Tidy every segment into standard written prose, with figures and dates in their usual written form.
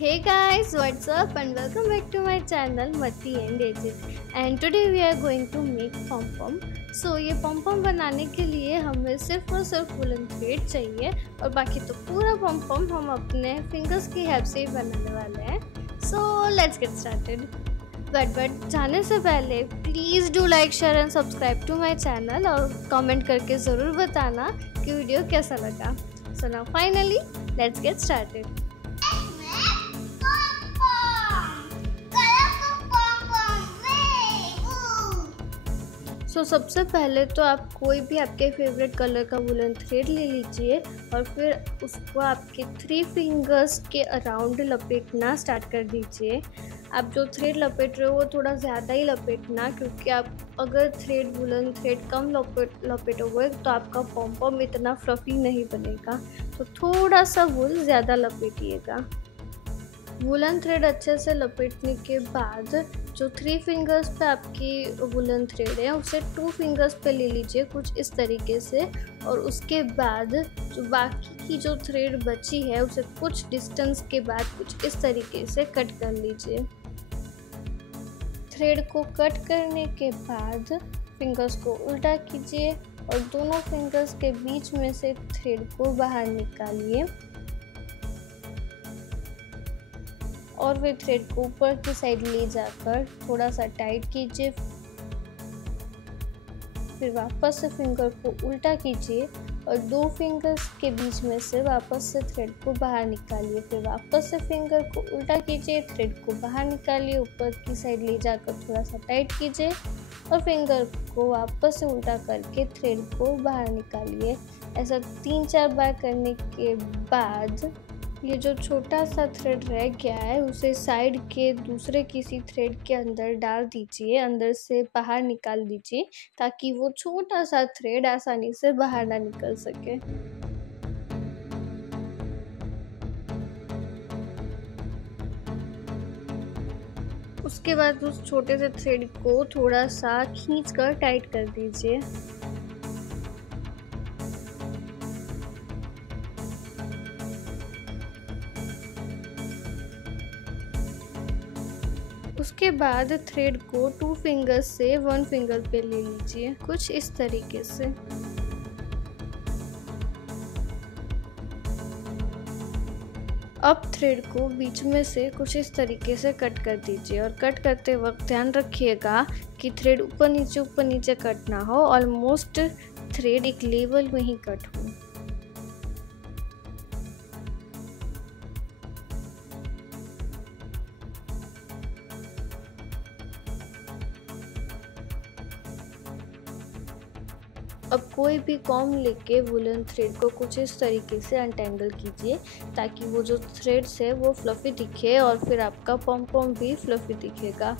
Hey guys, what's up and welcome back to my channel Mati and Ages. And today we are going to make pom pom. So ये pom pom बनाने के लिए हमें सिर्फ और सिर्फ woollen thread चाहिए और बाकी तो पूरा pom pom हम अपने फिंगर्स की हेल्प से ही बनाने वाले हैं. So let's get started. But जाने से पहले please do like share and subscribe to my channel और कमेंट करके ज़रूर बताना कि वीडियो कैसा लगा. So now finally let's get started. So सबसे पहले तो आप कोई भी आपके फेवरेट कलर का वुलन थ्रेड ले लीजिए और फिर उसको आपके 3 फिंगर्स के अराउंड लपेटना स्टार्ट कर दीजिए. आप जो थ्रेड लपेट रहे हो वो थोड़ा ज़्यादा ही लपेटना, क्योंकि आप अगर वुलन थ्रेड कम लपेटोगे तो आपका पॉम पॉम इतना फ्लफी नहीं बनेगा. तो थोड़ा सा वुल ज़्यादा लपेटिएगा. वुलन थ्रेड अच्छे से लपेटने के बाद जो 3 फिंगर्स पे आपकी वुलन थ्रेड है उसे 2 फिंगर्स पे ले लीजिए कुछ इस तरीके से, और उसके बाद जो बाकी की जो थ्रेड बची है उसे कुछ डिस्टेंस के बाद कुछ इस तरीके से कट कर लीजिए. थ्रेड को कट करने के बाद फिंगर्स को उल्टा कीजिए और दोनों फिंगर्स के बीच में से थ्रेड को बाहर निकालिए और फिर थ्रेड को ऊपर की साइड ले जाकर थोड़ा सा टाइट कीजिए. फिर वापस से फिंगर को उल्टा कीजिए और 2 फिंगर्स के बीच में से वापस से थ्रेड को बाहर निकालिए. फिर वापस से फिंगर को उल्टा कीजिए, थ्रेड को बाहर निकालिए, ऊपर की साइड ले जाकर थोड़ा सा टाइट कीजिए और फिंगर को वापस से उल्टा करके थ्रेड को बाहर निकालिए. ऐसा 3-4 बार करने के बाद ये जो छोटा सा थ्रेड रह गया है उसे साइड के दूसरे किसी थ्रेड के अंदर डाल दीजिए, अंदर से बाहर निकाल दीजिए ताकि वो छोटा सा थ्रेड आसानी से बाहर ना निकल सके. उसके बाद उस छोटे से थ्रेड को थोड़ा सा खींचकर टाइट कर दीजिए. उसके बाद थ्रेड को 2 फिंगर्स से 1 फिंगर पे ले लीजिए कुछ इस तरीके से. अब थ्रेड को बीच में से कुछ इस तरीके से कट कर दीजिए और कट करते वक्त ध्यान रखिएगा कि थ्रेड ऊपर नीचे कट ना हो, ऑलमोस्ट थ्रेड एक लेवल में ही कट हो. अब कोई भी कॉम्ब लेके वुलन थ्रेड को कुछ इस तरीके से अनटेंगल कीजिए ताकि वो जो थ्रेड्स है वो फ्लफी दिखे और फिर आपका पॉम पॉम भी फ्लफी दिखेगा.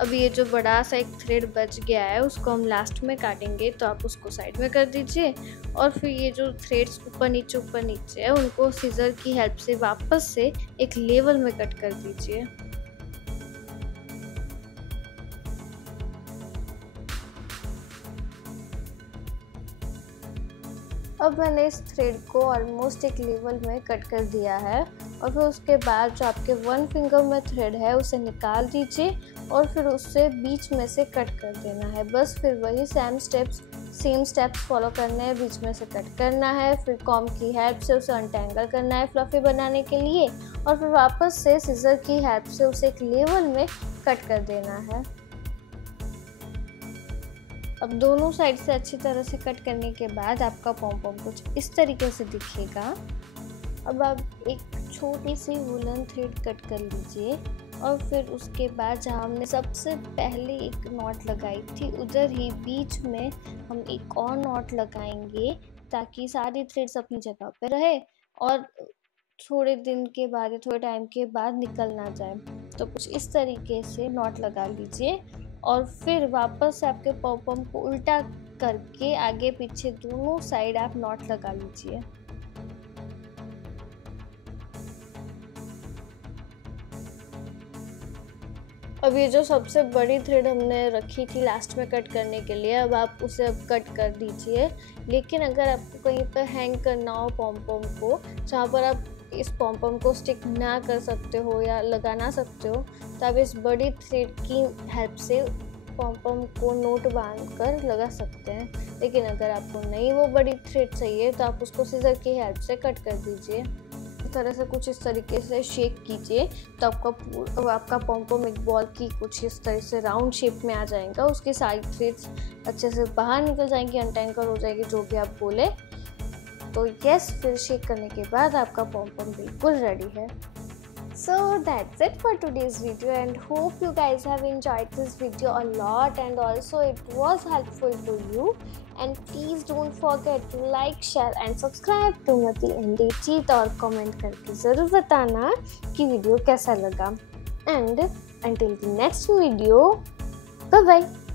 अब ये जो बड़ा सा एक थ्रेड बच गया है उसको हम लास्ट में काटेंगे, तो आप उसको साइड में कर दीजिए और फिर ये जो थ्रेड्स ऊपर नीचे है उनको सीजर की हेल्प से वापस से एक लेवल में कट कर दीजिए. अब मैंने इस थ्रेड को ऑलमोस्ट एक लेवल में कट कर दिया है और फिर उसके बाद जो आपके 1 फिंगर में थ्रेड है उसे निकाल दीजिए और फिर उससे बीच में से कट कर देना है. बस फिर वही सेम स्टेप्स फॉलो करने हैं. बीच में से कट करना है, फिर कॉम्ब की हेल्प से उसे अनटेंगल करना है फ्लफी बनाने के लिए और फिर वापस से सीजर की हेल्प से उसे एक लेवल में कट कर देना है. अब दोनों साइड से अच्छी तरह से कट करने के बाद आपका पॉम पॉम कुछ इस तरीके से दिखेगा. अब आप एक छोटी सी वुलन थ्रेड कट कर लीजिए और फिर उसके बाद जहाँ हमने सबसे पहले एक नॉट लगाई थी उधर ही बीच में हम एक और नॉट लगाएंगे ताकि सारी थ्रेड्स अपनी जगह पे रहे और थोड़े टाइम के बाद निकल ना जाए. तो कुछ इस तरीके से नॉट लगा लीजिए और फिर वापस से आपके पॉम पॉम को उल्टा करके आगे पीछे दोनों साइड आप नॉट लगा लीजिए. अब ये जो सबसे बड़ी थ्रेड हमने रखी थी लास्ट में कट करने के लिए, अब आप उसे अब कट कर दीजिए. लेकिन अगर आपको कहीं पर हैंग करना हो पॉम पॉम को, जहाँ पर आप इस पॉम्पम को स्टिक ना कर सकते हो या लगा ना सकते हो तो आप इस बड़ी थ्रेड की हेल्प से पॉम्पम को नोट बांध कर लगा सकते हैं। लेकिन अगर आपको नहीं वो बड़ी थ्रेड चाहिए तो आप उसको सीजर की हेल्प से कट कर दीजिए। इस तरह से कुछ इस तरीके से शेक कीजिए तो आपका पॉम्पम एक बॉल की कुछ इस तरह से राउंड शेप में आ जाएगा। उसकी सारी थ्रेड्स अच्छे से बाहर निकल जाएंगी, अनटैंगल हो जाएगी, जो भी आप बोले। तो यस, फिर शेक करने के बाद आपका पॉम्पम बिल्कुल रेडी है। So that's it for today's video, and hope you guys have enjoyed this video a lot and also it was helpful to you. And please don't forget to like, share and subscribe to Mati and Deechit और comment करके ज़रूर बताना कि video कैसा लगा। And until the next video, bye bye.